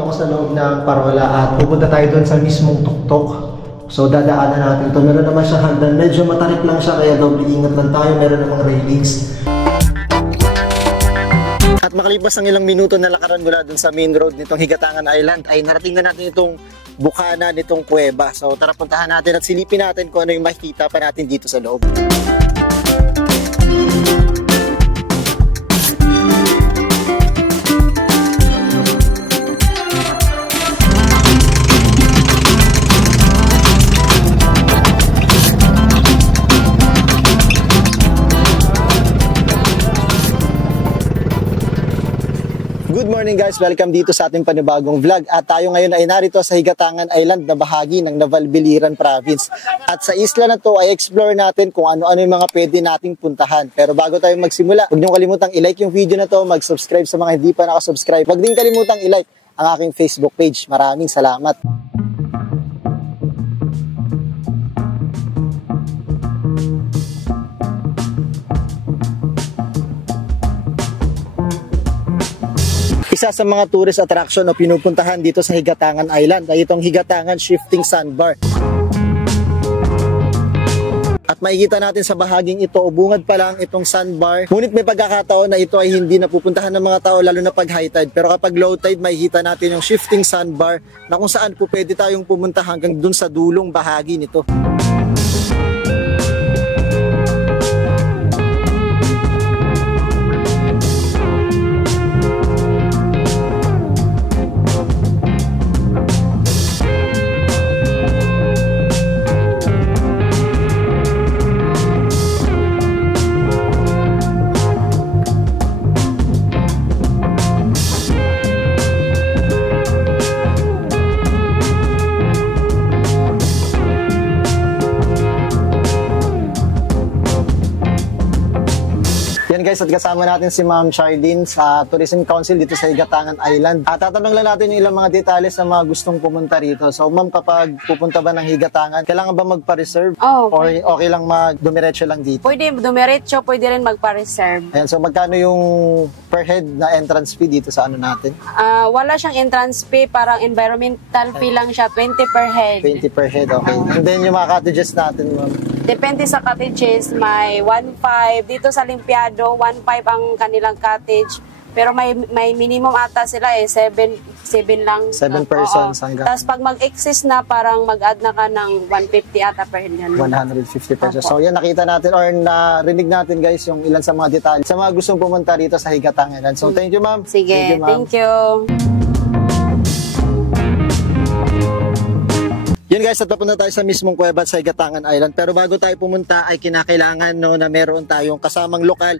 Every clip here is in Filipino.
nandito ako sa loob ng parola at pupunta tayo doon sa mismong tuktok. So dadaanan natin ito. Meron naman siya hagdan. Medyo matarik lang siya kaya doble ingat lang tayo. Meron namang railings. At makalipas ng ilang minuto na lakaran mula doon sa main road nitong Higatangan Island ay narating na natin itong bukana nitong kuweba. So tara puntahan natin at silipin natin kung ano yung makikita pa natin dito sa loob. Good morning guys! Welcome dito sa ating panibagong vlog at tayo ngayon ay narito sa Higatangan Island na bahagi ng Navalbiliran Province. At sa isla na to ay explore natin kung ano-ano yung mga pwede nating puntahan. Pero bago tayo magsimula, huwag niyong kalimutang i-like yung video na to, mag-subscribe sa mga hindi pa nakasubscribe. Huwag din kalimutang i-like ang aking Facebook page. Maraming salamat! Isa sa mga tourist attraction o pinupuntahan dito sa Higatangan Island ay itong Higatangan Shifting Sandbar. At makikita natin sa bahaging ito, bungad pa lang itong sandbar. Ngunit may pagkakataon na ito ay hindi napupuntahan ng mga tao lalo na pag high tide. Pero kapag low tide, makikita natin yung shifting sandbar na kung saan po pwede tayong pumunta hanggang dun sa dulong bahagi nito. Yan guys, at kasama natin si Ma'am Charlene sa Tourism Council dito sa Higatangan Island. At tatanong lang natin yung ilang mga detalye sa mga gustong pumunta rito. So ma'am, kapag pupunta ba ng Higatangan, kailangan ba magpa-reserve? Oh, or okay lang dumiretso lang dito? Pwede dumiretso, pwede rin magpa-reserve. Ayan, so magkano yung per head na entrance fee dito sa ano natin? Wala siyang entrance fee, parang environmental fee lang siya, 20 per head. 20 per head, okay. And then yung mga cottages natin, ma'am? Depende sa cottages, may 1.5. Dito sa Limpiado, 1.5 ang kanilang cottage. Pero may minimum ata sila 7 lang. 7 persons hanggang. Tapos pag mag-excess na, parang mag-add na ka ng 150 ata per head. 150 pesos. So yan, nakita natin or narinig natin guys yung ilan sa mga detalye sa mga gustong pumunta rito sa Higatangan. So thank you ma'am. Sige, thank you. Yun guys, at papunta tayo sa mismong kuweba sa Higatangan Island. Pero bago tayo pumunta ay kinakailangan na meron tayong kasamang lokal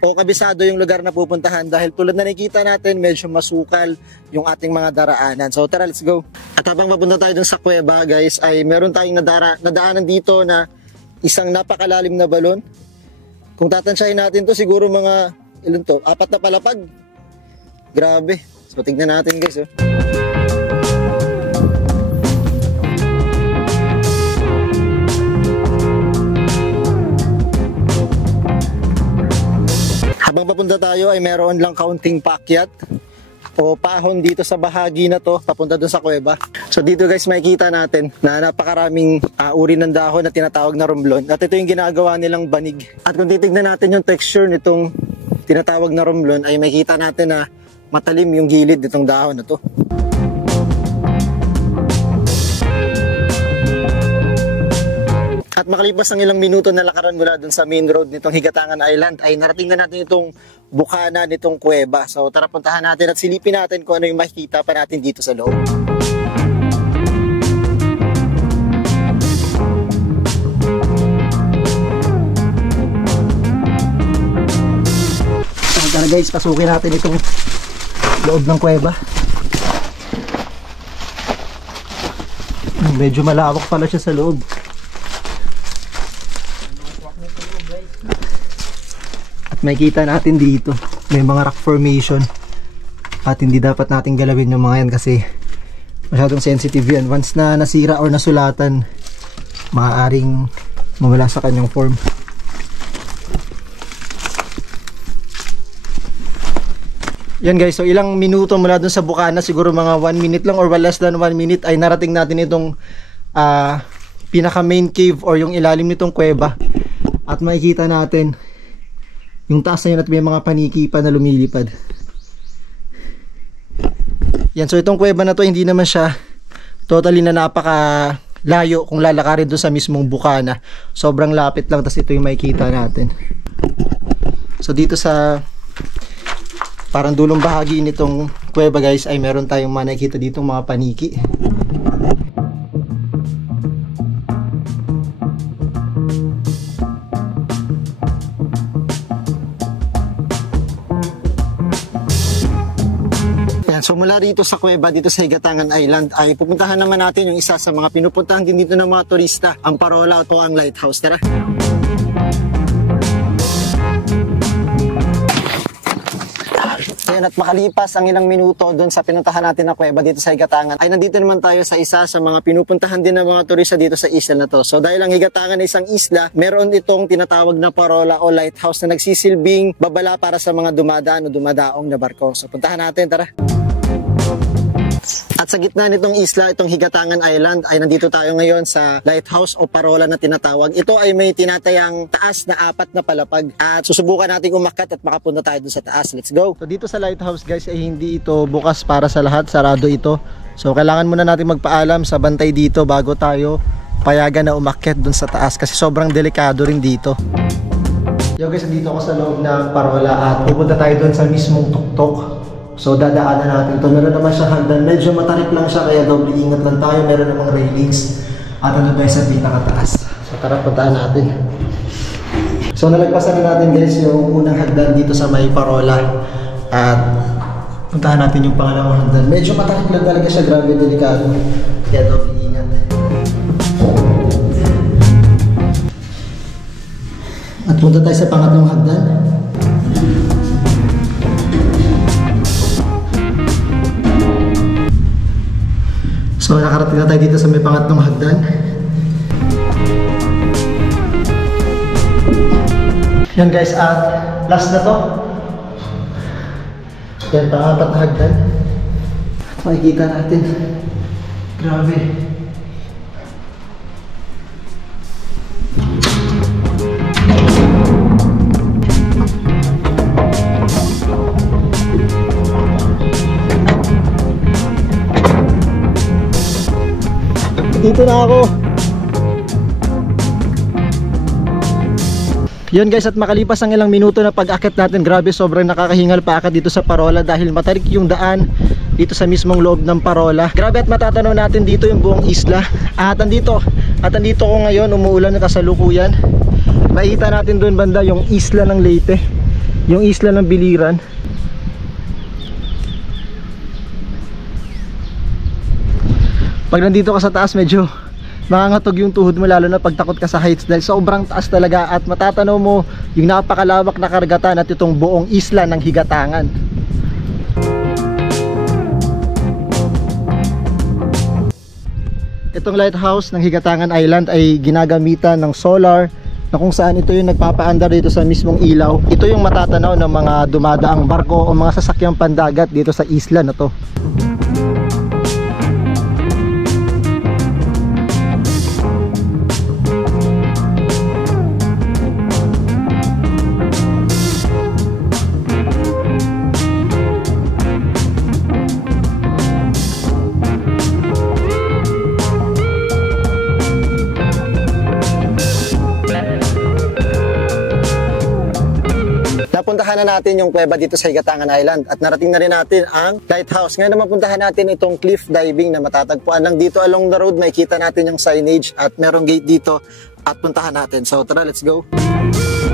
o kabisado yung lugar na pupuntahan dahil tulad na nakikita natin, medyo masukal yung ating mga daraanan. So tara, let's go. At habang papunta tayo dun sa kuweba guys, ay meron tayong nadaanan dito na isang napakalalim na balon. Kung tatansyahin natin to, siguro mga ilan to? 4 na palapag. Grabe. So tignan natin guys. Habang papunta tayo ay meron lang kaunting paakyat o pahon dito sa bahagi na to papunta dun sa kuweba. So dito guys makikita natin na napakaraming uri ng dahon na tinatawag na romblon. At ito yung ginagawa nilang banig. At kung titignan natin yung texture nitong tinatawag na romblon ay makikita natin na matalim yung gilid nitong dahon na to. At makalipas ng ilang minuto na lakaran mula dun sa main road nitong Higatangan Island ay narating na natin itong bukana nitong kuweba. So tara puntahan natin at silipin natin kung ano yung makikita pa natin dito sa loob. So tara guys, pasukin natin itong loob ng kuweba. Medyo malawak pala siya sa loob. Makikita natin dito may mga rock formation at hindi dapat nating galawin yung mga yan kasi masyadong sensitive yan. Once na nasira or nasulatan, maaaring mawala sa kanyang form. Yan guys, so ilang minuto mula dun sa bukana, siguro mga 1 minute lang or less than 1 minute ay narating natin itong pinaka main cave or yung ilalim nitong kuweba. At makikita natin yung taas na yun at may mga paniki pa na lumilipad. Yan, so itong kuweba na to hindi naman siya totally na napaka layo kung lalakarin doon sa mismong bukana. Sobrang lapit lang, tas ito yung makikita natin. So dito sa parang dulong bahagi nitong kuweba guys ay meron tayong makikita ditong mga paniki. So mula rito sa kuweba, dito sa Higatangan Island ay pupuntahan naman natin yung isa sa mga pinupuntahan din dito ng mga turista, ang Parola o ang lighthouse. Tara! Ayan, at makalipas ang ilang minuto doon sa pinuntahan natin na kuweba dito sa Higatangan ay nandito naman tayo sa isa sa mga pinupuntahan din ng mga turista dito sa isla na to. So dahil ang Higatangan ay isang isla, meron itong tinatawag na Parola o lighthouse na nagsisilbing babala para sa mga dumadaan o dumadaong na barko. So puntahan natin, tara! At sa gitna nitong isla, itong Higatangan Island, ay nandito tayo ngayon sa lighthouse o parola na tinatawag. Ito ay may tinatayang taas na 4 na palapag. At susubukan natin umakyat at makapunta tayo dun sa taas. Let's go! So dito sa lighthouse guys ay hindi ito bukas para sa lahat, sarado ito. So kailangan muna natin magpaalam sa bantay dito bago tayo payagan na umakyat dun sa taas kasi sobrang delikado rin dito. Yo guys, dito ako sa loob ng parola at pupunta tayo dun sa mismong tuktok. So dadaanan natin ito. Meron naman siya hagdan. Medyo matarik lang siya kaya doble ingat lang tayo. Meron namang railings. At ano guys sa pinakataas. So tara puntahan natin. So nalagpasan na natin guys yung unang hagdan dito sa may parola. At puntahan natin yung pangalawang hagdan. Medyo matarik lang talaga siya. Grabe, delikado. Kaya doble ingat. At punta tayo sa pangatlong hagdan. So nakarating na tayo dito sa may pangatlong hagdan. Yan guys, at last na to. Yan, pang-4 na hagdan. At makikita natin. Grabe. Dito na ako. Yun guys, at makalipas ang ilang minuto na pag-akit natin, grabe sobrang nakakahingal pa akit dito sa parola dahil matarik yung daan dito sa mismong loob ng parola. Grabe, at matatanaw natin dito yung buong isla. At andito ko ngayon, umuulan na kasalukuyan. Makikita natin doon banda yung isla ng Leyte, yung isla ng Biliran. Pag nandito ka sa taas, medyo mangangatog yung tuhod mo, lalo na pag takot ka sa heights dahil sobrang taas talaga at matatanaw mo yung napakalawak na karagatan at itong buong isla ng Higatangan. Itong lighthouse ng Higatangan Island ay ginagamitan ng solar na kung saan ito yung nagpapaandar dito sa mismong ilaw. Ito yung matatanaw ng mga dumadaang barko o mga sasakyang pandagat dito sa isla na to. Napuntahan na natin yung kuweba dito sa Higatangan Island at narating na rin natin ang lighthouse. Ngayon naman puntahan natin itong cliff diving na matatagpuan lang dito along the road. Makikita natin yung signage at merong gate dito at puntahan natin. So tara, let's go!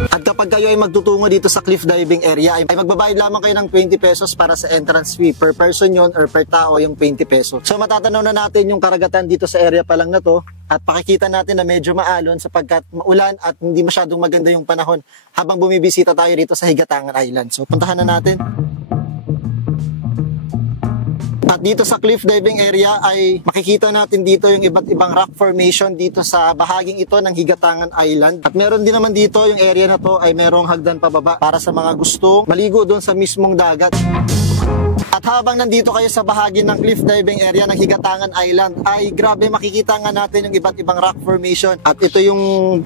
At kapag kayo ay magtutungo dito sa cliff diving area ay magbabayad lamang kayo ng 20 pesos para sa entrance fee. Per person yon or per tao yung 20 pesos. So matatanaw na natin yung karagatan dito sa area pa lang na to. At pakikita natin na medyo maalon sapagkat maulan at hindi masyadong maganda yung panahon habang bumibisita tayo dito sa Higatangan Island. So puntahan na natin. At dito sa cliff diving area ay makikita natin dito yung iba't ibang rock formation dito sa bahaging ito ng Higatangan Island. At meron din naman dito yung area na to ay merong hagdan pababa para sa mga gustong maligo doon sa mismong dagat. At habang nandito kayo sa bahagi ng cliff diving area ng Higatangan Island, ay grabe makikita nga natin yung iba't ibang rock formation. At ito yung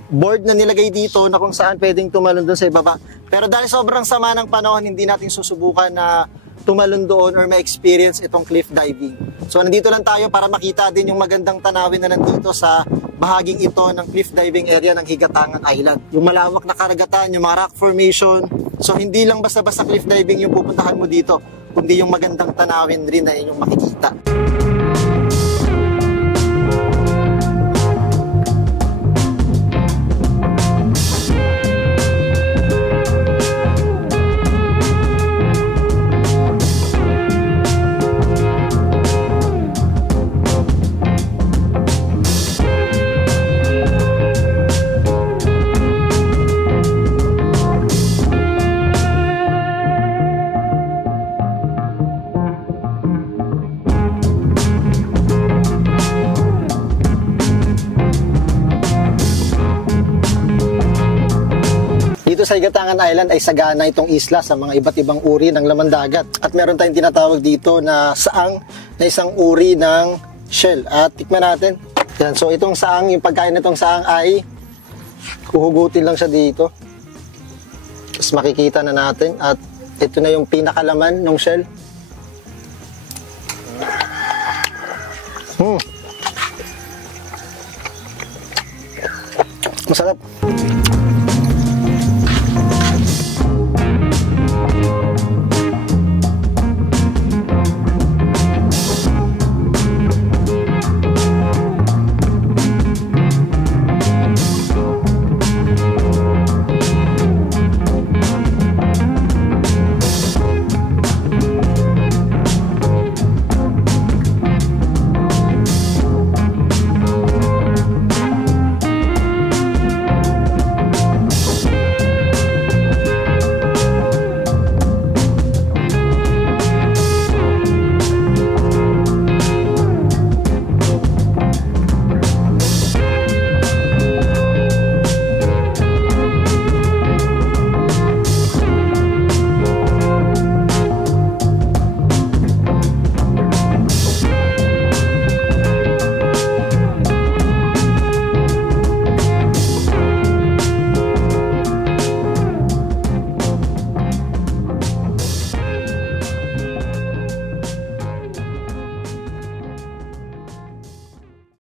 board na nilagay dito na kung saan pwedeng tumalon doon sa ibaba. Pero dahil sobrang sama ng panahon, hindi natin susubukan na tumalon doon or ma-experience itong cliff diving. So nandito lang tayo para makita din yung magandang tanawin na nandito sa bahaging ito ng cliff diving area ng Higatangan Island. Yung malawak na karagatan, yung mga rock formation. So hindi lang basta-basta cliff diving yung pupuntahan mo dito, kundi yung magandang tanawin rin na inyong makikita. Dito sa Higatangan Island ay sagana itong isla sa mga iba't ibang uri ng laman dagat. At meron tayong tinatawag dito na saang na isang uri ng shell. At tikman natin. Yan. So itong saang, yung pagkain nitong saang ay huhugutin lang siya dito. Tapos makikita na natin. At ito na yung pinakalaman ng shell. Masarap.